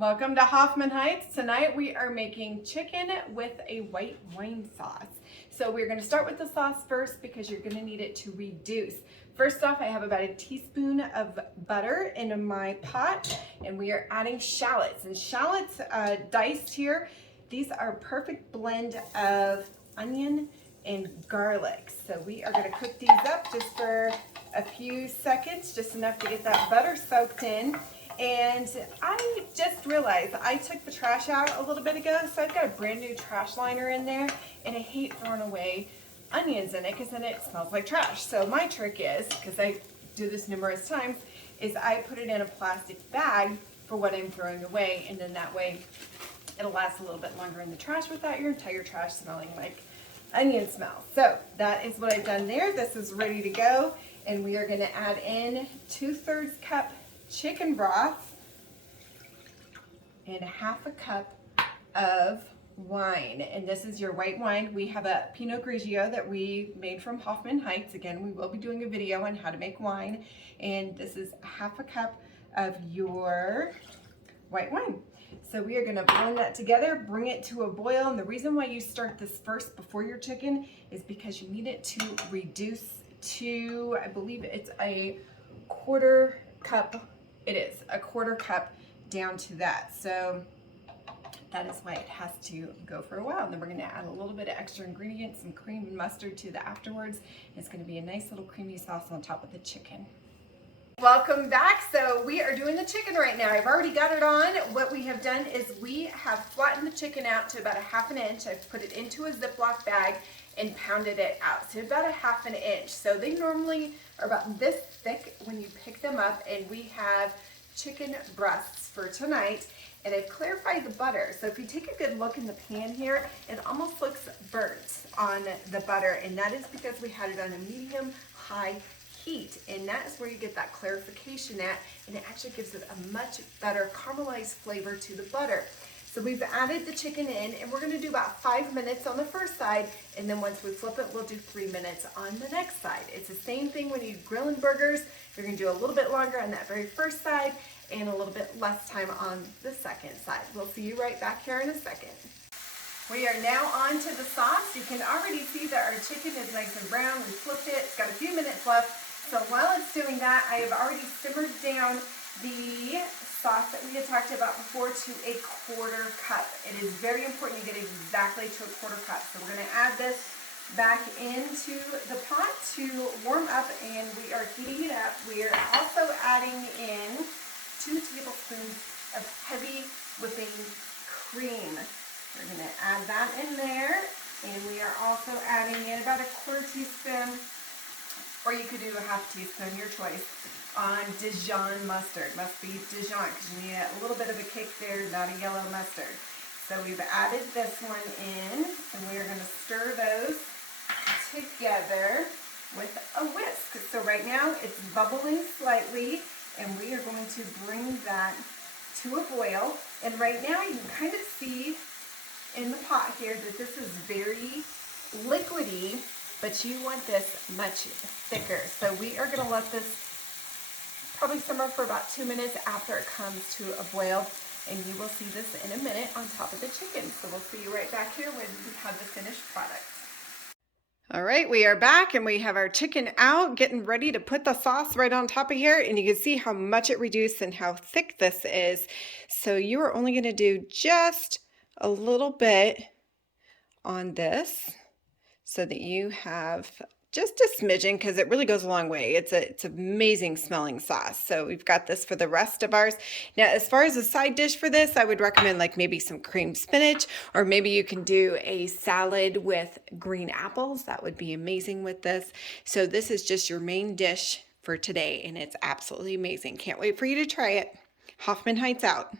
Welcome to Hoffman Heights. Tonight we are making chicken with a white wine sauce. So we're going to start with the sauce first because you're going to need it to reduce. First off, I have about a teaspoon of butter in my pot, and we are adding shallots. And shallots diced here, these are a perfect blend of onion and garlic. So we are going to cook these up just for a few seconds, just enough to get that butter soaked in. And I just realized I took the trash out a little bit ago, so I've got a brand new trash liner in there, and I hate throwing away onions in it because then it smells like trash. So my trick is, because I do this numerous times, is I put it in a plastic bag for what I'm throwing away, and then that way it'll last a little bit longer in the trash without your entire trash smelling like onion smell. So that is what I've done there. This is ready to go, and we are going to add in 2/3 cup chicken broth and 1/2 cup of wine. And this is your white wine. We have a Pinot Grigio that we made from Hoffman Heights. Again, we will be doing a video on how to make wine. And this is 1/2 cup of your white wine. So we are going to blend that together, bring it to a boil. And the reason why you start this first before your chicken is because you need it to reduce to, I believe it's a 1/4 cup. It is a 1/4 cup down to that. So that is why it has to go for a while. And then we're going to add a little bit of extra ingredients, some cream and mustard to the afterwards. It's going to be a nice little creamy sauce on top of the chicken. Welcome back. So we are doing the chicken right now. I've already got it on. What we have done is we have flattened the chicken out to about 1/2 inch. I've put it into a Ziploc bag and pounded it out to about 1/2 inch. So they normally are about this thick when you pick them up, and we have chicken breasts for tonight. And I've clarified the butter. So if you take a good look in the pan here, it almost looks burnt on the butter, and that is because we had it on a medium-high heat, and that is where you get that clarification at, and it actually gives it a much better caramelized flavor to the butter. So we've added the chicken in, and we're going to do about 5 minutes on the first side, and then once we flip it, we'll do 3 minutes on the next side. It's the same thing when you're grilling burgers. You're going to do a little bit longer on that very first side and a little bit less time on the second side. We'll see you right back here in a second. We are now on to the sauce. You can already see that our chicken is nice and brown. We flipped it. It's got a few minutes left. So while it's doing that, I have already simmered down the sauce that we had talked about before to a 1/4 cup. It is very important you get exactly to a 1/4 cup. So we're going to add this back into the pot to warm up, and we are heating it up. We are also adding in 2 tablespoons of heavy whipping cream. We're going to add that in there, and we are also adding in about a 1/4 teaspoon, or you could do a 1/2 teaspoon, your choice, on Dijon mustard. Must be Dijon because you need a little bit of a kick there, not a yellow mustard. So we've added this one in, and we are going to stir those together with a whisk. So right now it's bubbling slightly, and we are going to bring that to a boil. And right now you can kind of see in the pot here that this is very liquidy, but you want this much thicker. So we are going to let this probably simmer for about 2 minutes after it comes to a boil, and you will see this in a minute on top of the chicken. So we'll see you right back here when we have the finished product. All right, we are back, and we have our chicken out, getting ready to put the sauce right on top of here, and you can see how much it reduced and how thick this is. So you are only going to do just a little bit on this so that you have just a smidgen, because it really goes a long way. It's amazing smelling sauce. So we've got this for the rest of ours. Now, as far as a side dish for this, I would recommend like maybe some creamed spinach, or maybe you can do a salad with green apples. That would be amazing with this. So this is just your main dish for today, and it's absolutely amazing. Can't wait for you to try it. Hoffman Heights out.